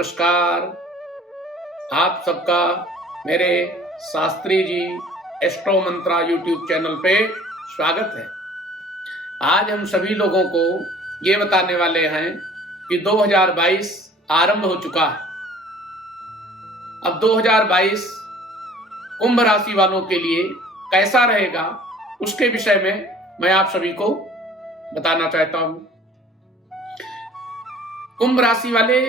नमस्कार। आप सबका मेरे शास्त्री जी एस्ट्रो मंत्रा यूट्यूब चैनल पे स्वागत है। आज हम सभी लोगों को ये बताने वाले हैं कि 2022 आरंभ हो चुका है। अब 2022 कुंभ राशि वालों के लिए कैसा रहेगा उसके विषय में मैं आप सभी को बताना चाहता हूं। कुंभ राशि वाले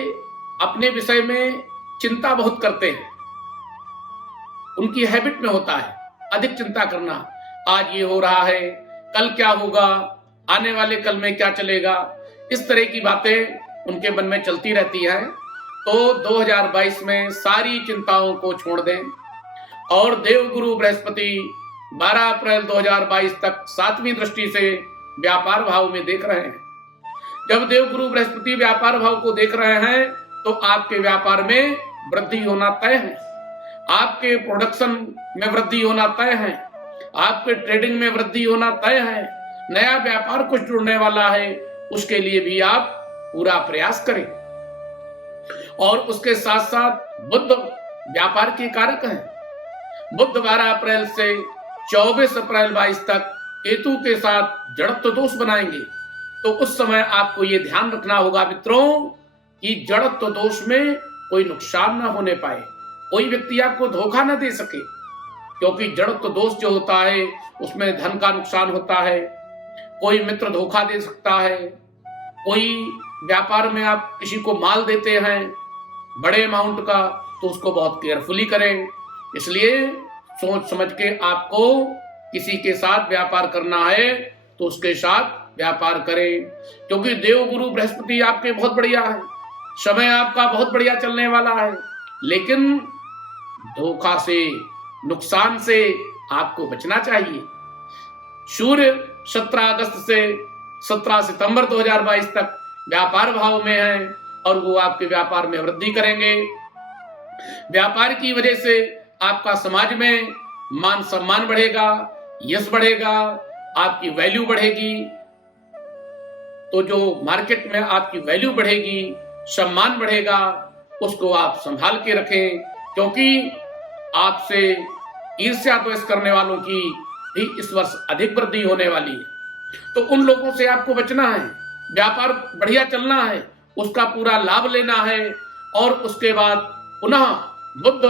अपने विषय में चिंता बहुत करते हैं। उनकी हैबिट में होता है अधिक चिंता करना। आज ये हो रहा है, कल क्या होगा, आने वाले कल में क्या चलेगा, इस तरह की बातें उनके मन में चलती रहती हैं। तो 2022 में सारी चिंताओं को छोड़ दें और देवगुरु बृहस्पति 12 अप्रैल 2022 तक 7वीं दृष्टि से व्यापार भाव में देख रहे हैं। जब देवगुरु बृहस्पति व्यापार भाव को देख रहे हैं तो आपके व्यापार में वृद्धि होना तय है, आपके प्रोडक्शन में वृद्धि होना तय है, आपके ट्रेडिंग में वृद्धि होना तय है। नया व्यापार कुछ जुड़ने वाला है, उसके लिए भी आप पूरा प्रयास करें। और उसके साथ साथ बुध व्यापार के कारक हैं। बुध 12 अप्रैल से 24 अप्रैल 22 तक केतु के साथ जड़त्व दोष बनाएंगे। तो उस समय आपको ये ध्यान रखना होगा मित्रों कि जड़त्व दोष में कोई नुकसान ना होने पाए, कोई व्यक्ति आपको धोखा ना दे सके, क्योंकि जड़त्व दोष जो होता है उसमें धन का नुकसान होता है। कोई मित्र धोखा दे सकता है, कोई व्यापार में आप किसी को माल देते हैं बड़े अमाउंट का, तो उसको बहुत केयरफुली करें। इसलिए सोच समझ के आपको किसी के साथ व्यापार करना है तो उसके साथ व्यापार करें, क्योंकि देवगुरु बृहस्पति आपके बहुत बढ़िया है, समय आपका बहुत बढ़िया चलने वाला है। लेकिन धोखा से, नुकसान से आपको बचना चाहिए। सूर्य 17 अगस्त से 17 सितंबर 2022 तक व्यापार भाव में है और वो आपके व्यापार में वृद्धि करेंगे। व्यापार की वजह से आपका समाज में मान सम्मान बढ़ेगा, यश बढ़ेगा, आपकी वैल्यू बढ़ेगी। तो जो मार्केट में आपकी वैल्यू बढ़ेगी, सम्मान बढ़ेगा, उसको आप संभाल के रखें, क्योंकि आपसे ईर्ष्या द्वेष करने वालों की भी इस वर्ष अधिक वृद्धि होने वाली है। तो उन लोगों से आपको बचना है। व्यापार बढ़िया चलना है, उसका पूरा लाभ लेना है। और उसके बाद पुनः बुध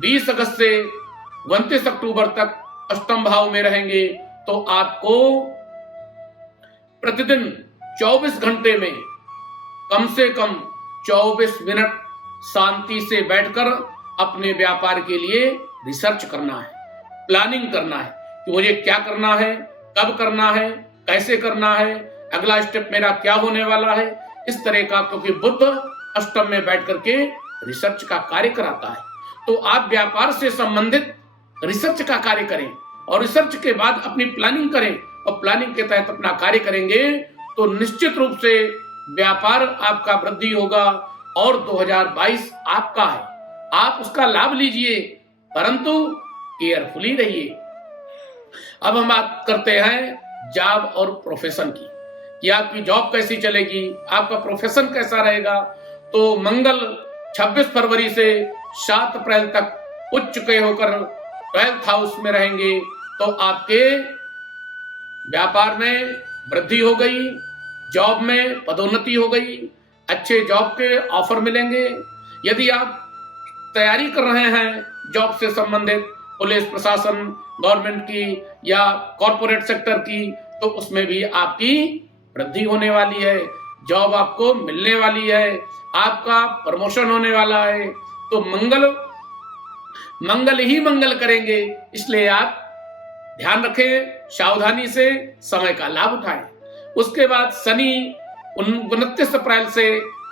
20 अगस्त से 29 अक्टूबर तक अष्टम भाव में रहेंगे। तो आपको प्रतिदिन 24 घंटे में कम से कम 24 मिनट शांति से बैठकर अपने व्यापार के लिए रिसर्च करना है, प्लानिंग करना है कि मुझे क्या करना है, कब करना है, कैसे करना है, अगला स्टेप मेरा क्या होने वाला है, इस तरह का। क्योंकि बुध अष्टम में बैठ करके रिसर्च का कार्य कराता है। तो आप व्यापार से संबंधित रिसर्च का कार्य करें और रिसर्च के बाद अपनी प्लानिंग करें और प्लानिंग के तहत अपना कार्य करेंगे तो निश्चित रूप से व्यापार आपका वृद्धि होगा और 2022 आपका है। आप उसका लाभ लीजिए, परंतु केयरफुली रहिए। अब हम बात करते हैं जॉब और प्रोफेशन की कि आपकी जॉब कैसी चलेगी, आपका प्रोफेशन कैसा रहेगा। तो मंगल 26 फरवरी से 7 अप्रैल तक उच्च के होकर 12th हाउस में रहेंगे। तो आपके व्यापार में वृद्धि हो गई, जॉब में पदोन्नति हो गई, अच्छे जॉब के ऑफर मिलेंगे। यदि आप तैयारी कर रहे हैं जॉब से संबंधित, पुलिस प्रशासन, गवर्नमेंट की या कॉर्पोरेट सेक्टर की, तो उसमें भी आपकी वृद्धि होने वाली है, जॉब आपको मिलने वाली है, आपका प्रमोशन होने वाला है। तो मंगल ही मंगल करेंगे। इसलिए आप ध्यान रखें, सावधानी से समय का लाभ उठाएं। उसके बाद शनि 29 अप्रैल से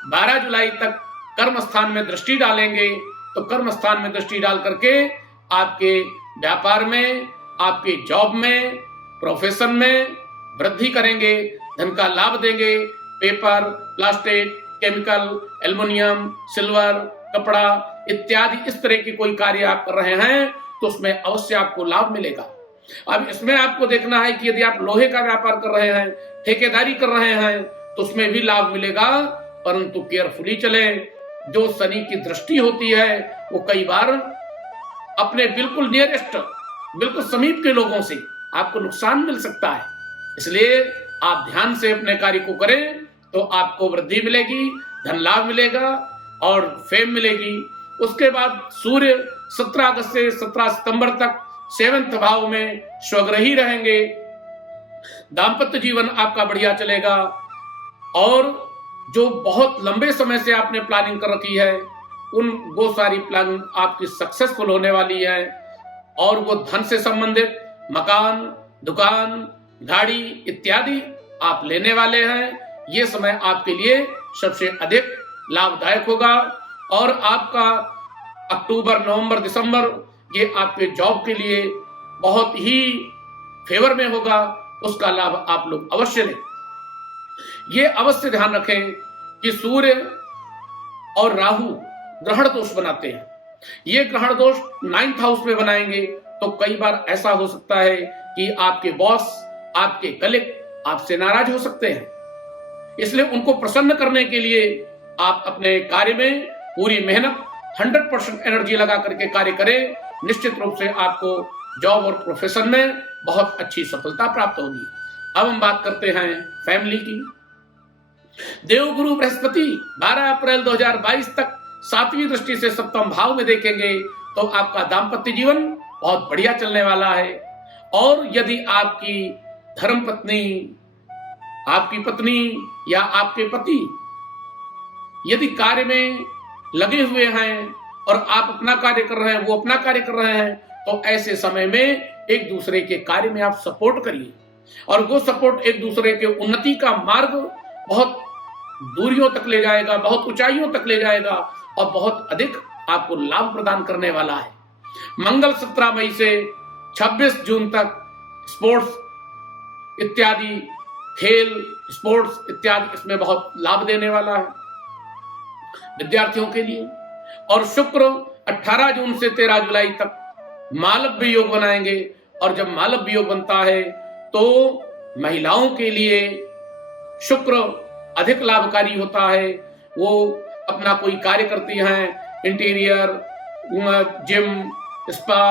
12 जुलाई तक कर्म स्थान में दृष्टि डालेंगे। तो कर्म स्थान में दृष्टि डाल करके आपके व्यापार में, आपके जॉब में, प्रोफेशन में वृद्धि करेंगे, धन का लाभ देंगे। Paper, plastic, chemical, aluminium, silver, कपड़ा इत्यादि इस तरह की कोई कार्य आप कर रहे हैं तो उसमें अवश्य आपको लाभ मिलेगा। अब इसमें आपको देखना है कि यदि आप लोहे का व्यापार कर रहे हैं, ठेकेदारी कर रहे हैं, तो उसमें भी लाभ मिलेगा, परंतु केयरफुली चले। जो शनि की दृष्टि होती है वो कई बार अपने बिल्कुल नियरेस्ट, बिल्कुल समीप के लोगों से आपको नुकसान मिल सकता है। इसलिए आप ध्यान से अपने कार्य को करें तो आपको वृद्धि मिलेगी, धन लाभ मिलेगा और फेम मिलेगी। उसके बाद सूर्य 17 अगस्त से 17 सितंबर तक 7वें भाव में स्वग्रही रहेंगे। दाम्पत्य जीवन आपका बढ़िया चलेगा और जो बहुत लंबे समय से आपने प्लानिंग कर रखी है वो सारी प्लानिंग आपकी सक्सेसफुल होने वाली है। और वो धन से संबंधित मकान, दुकान, गाड़ी इत्यादि आप लेने वाले हैं। ये समय आपके लिए सबसे अधिक लाभदायक होगा और आपका अक्टूबर, नवंबर, दिसंबर ये आपके जॉब के लिए बहुत ही फेवर में होगा। उसका लाभ आप लोग अवश्य लें। ये अवश्य ध्यान रखें कि सूर्य और राहु ग्रहण दोष बनाते हैं। ये ग्रहण दोष 9th हाउस में बनाएंगे तो कई बार ऐसा हो सकता है कि आपके बॉस, आपके कलीग आपसे नाराज हो सकते हैं। इसलिए उनको प्रसन्न करने के लिए आप अपने कार्य में पूरी मेहनत 100% एनर्जी लगा करके कार्य करें। निश्चित रूप से आपको जॉब और प्रोफेशन में बहुत अच्छी सफलता प्राप्त होगी। अब हम बात करते हैं फैमिली की। देवगुरु बृहस्पति 12 अप्रैल 2022 तक 7वीं दृष्टि से 7वें भाव में देखेंगे तो आपका दाम्पत्य जीवन बहुत बढ़िया चलने वाला है। और यदि आपकी धर्म पत्नी, आपकी पत्नी या आपके पति यदि कार्य में लगे हुए हैं और आप अपना कार्य कर रहे हैं, वो अपना कार्य कर रहे हैं, तो ऐसे समय में एक दूसरे के कार्य में आप सपोर्ट करिए और वो सपोर्ट एक दूसरे के उन्नति का मार्ग बहुत दूरियों तक ले जाएगा, बहुत ऊंचाइयों तक ले जाएगा और बहुत अधिक आपको लाभ प्रदान करने वाला है। मंगल 17 मई से 26 जून तक स्पोर्ट्स इत्यादि, खेल, स्पोर्ट्स इत्यादि इसमें बहुत लाभ देने वाला है विद्यार्थियों के लिए। और शुक्र 18 जून से 13 जुलाई तक मालव्य योग बनाएंगे और जब मालव्य योग बनता है तो महिलाओं के लिए शुक्र अधिक लाभकारी होता है। वो अपना कोई कार्य करती हैं, interior, gym, spa,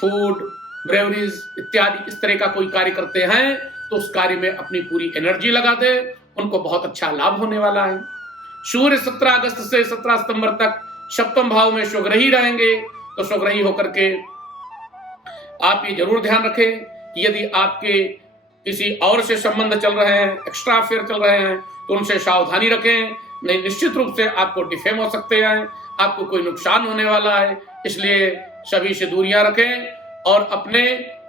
food, breweries इत्यादि इस तरह का कोई कार्य करते हैं तो उस कार्य में अपनी पूरी एनर्जी लगा दे, उनको बहुत अच्छा लाभ होने वाला है। सूर्य 17 अगस्त से 17 सितंबर तक 7वें भाव में स्वग्रही रहेंगे तो स्वग्रही होकर के आप ये जरूर ध्यान रखें कि यदि आपके किसी और से संबंध चल रहे हैं, एक्स्ट्रा अफेयर चल रहे हैं, तो उनसे सावधानी रखें, नहीं निश्चित रूप से आपको डिफेम हो सकते हैं, आपको कोई नुकसान होने वाला है। इसलिए सभी से दूरियां रखें और अपने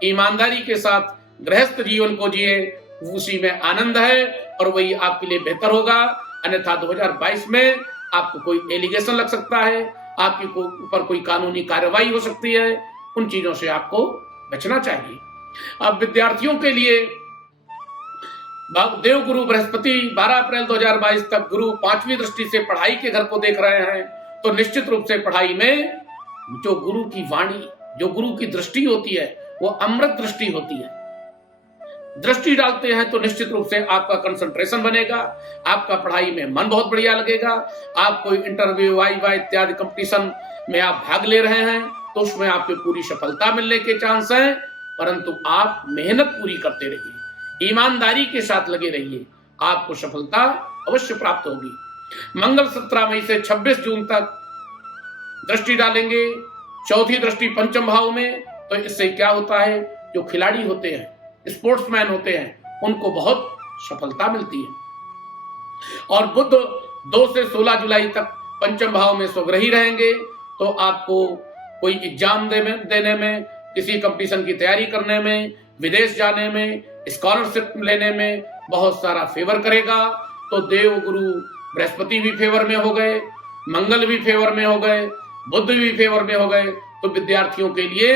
ईमानदारी के साथ गृहस्थ जीवन को जिए, उसी में आनंद है और वही आपके लिए बेहतर होगा। अन्यथा 2022 में आपको कोई एलिगेशन लग सकता है, आपके ऊपर कोई कानूनी कार्रवाई हो सकती है, उन चीजों से आपको बचना चाहिए। अब विद्यार्थियों के लिए देवगुरु बृहस्पति 12 अप्रैल 2022 तक गुरु 5वीं दृष्टि से पढ़ाई के घर को देख रहे हैं तो निश्चित रूप से पढ़ाई में जो गुरु की वाणी, जो गुरु की दृष्टि होती है वो अमृत दृष्टि होती है। दृष्टि डालते हैं तो निश्चित रूप से आपका कंसंट्रेशन बनेगा, आपका पढ़ाई में मन बहुत बढ़िया लगेगा। आप कोई इंटरव्यू, वाइवा इत्यादि कंपटीशन में आप भाग ले रहे हैं तो उसमें आपको पूरी सफलता मिलने के चांस हैं, परंतु आप मेहनत पूरी करते रहिए, ईमानदारी के साथ लगे रहिए, आपको सफलता अवश्य प्राप्त होगी। मंगल 17 मई से 26 जून तक दृष्टि डालेंगे, चौथी दृष्टि 5वें भाव में, तो इससे क्या होता है, जो खिलाड़ी होते हैं, स्पोर्ट्समैन होते हैं, उनको बहुत सफलता मिलती है। और बुध 2 से 16 जुलाई तक 5वें भाव में स्वग्रही रहेंगे तो आपको कोई एग्जाम देने में, किसी कंपटीशन की तैयारी करने में, विदेश जाने में, स्कॉलरशिप लेने में बहुत सारा फेवर करेगा। तो देव गुरु बृहस्पति भी फेवर में हो गए, मंगल भी फेवर में हो गए, बुध भी फेवर में हो गए, तो विद्यार्थियों के लिए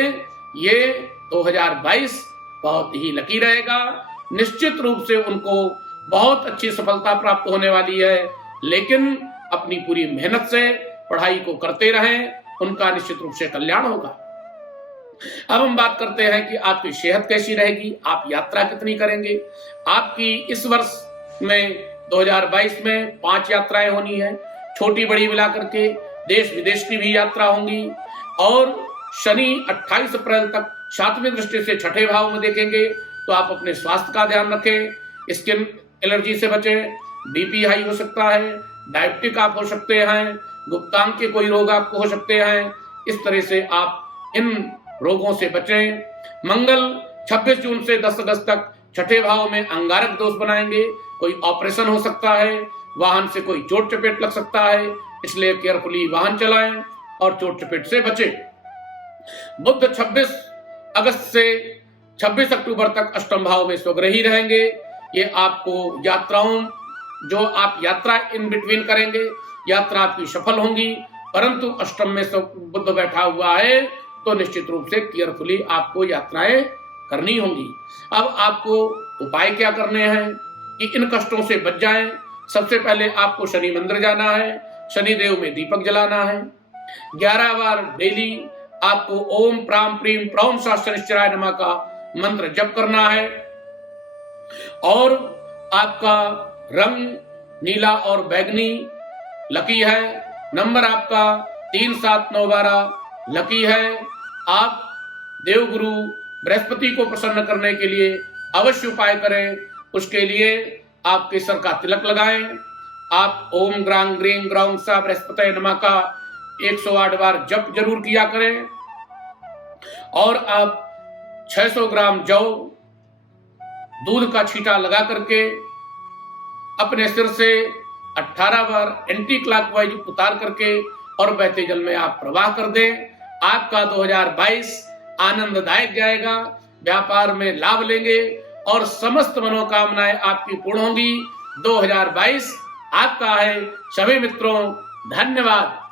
ये 2022 बहुत ही लकी रहेगा। निश्चित रूप से उनको बहुत अच्छी सफलता प्राप्त होने वाली है, लेकिन अपनी पूरी मेहनत से पढ़ाई को करते रहें, उनका निश्चित रूप से कल्याण होगा। अब हम बात करते हैं कि आपकी सेहत कैसी रहेगी, आप यात्रा कितनी करेंगे। आपकी इस वर्ष में 2022 में 5 यात्राएं होनी है। छोटी बड़ी मिला करके देश विदेश की भी यात्रा होंगी। और शनि 28 अप्रैल तक 7वीं दृष्टि से छठे भाव में देखेंगे, तो आप अपने स्वास्थ्य का ध्यान रखें, स्किन एलर्जी से बचें, बीपी हाई हो सकता है, डायबिटिक आप हो सकते हैं, गुप्तांग के कोई रोग आपको हो सकते हैं। इस तरह से आप इन रोगों से बचें। मंगल 26 जून से 10 अगस्त तक छठे भाव में अंगारक दोष बनाएंगे, कोई ऑपरेशन हो सकता है, वाहन से कोई चोट चपेट लग सकता है, इसलिए केयरफुली वाहन चलाएं और चोट चपेट से बचें। बुध 26 अगस्त से 26 अक्टूबर तक अष्टम भाव में स्वग्रही रहेंगे। ये आपको यात्राओं, जो आप यात्रा इन बिटवीन करेंगे, यात्रा आपकी सफल होंगी, परंतु अष्टम में बुध बैठा हुआ है तो निश्चित रूप से केयरफुली आपको यात्राएं करनी होंगी। अब आपको उपाय क्या करने हैं कि इन कष्टों से बच जाएं? सबसे पहले आपको शनि मंदिर जाना है, शनिदेव में दीपक जलाना है, 11 बार डेली आपको ओम प्राम प्रीम प्रौम शास्त्रनिश्चराय नमः का मंत्र जप करना है। और आपका रंग नीला और बैगनी लकी है, नंबर आपका 3, 7, 9, 12 लकी है। आप देवगुरु बृहस्पति को प्रसन्न करने के लिए अवश्य उपाय करें। उसके लिए आप केसर का तिलक लगाएं। आप ओम ग्रांग ग्रीं ग्रौं सा बृहस्पतये नमः का 108 बार जप जरूर किया करें। और आप 600 ग्राम जौ दूध का छींटा लगा करके अपने सिर से 18 बार एंटी क्लॉकवाइज उतार करके और बहते जल में आप प्रवाह कर दें। आपका 2022 आनंददायक जाएगा, व्यापार में लाभ लेंगे और समस्त मनोकामनाएं आपकी पूर्ण होंगी। 2022 आपका है। सभी मित्रों, धन्यवाद।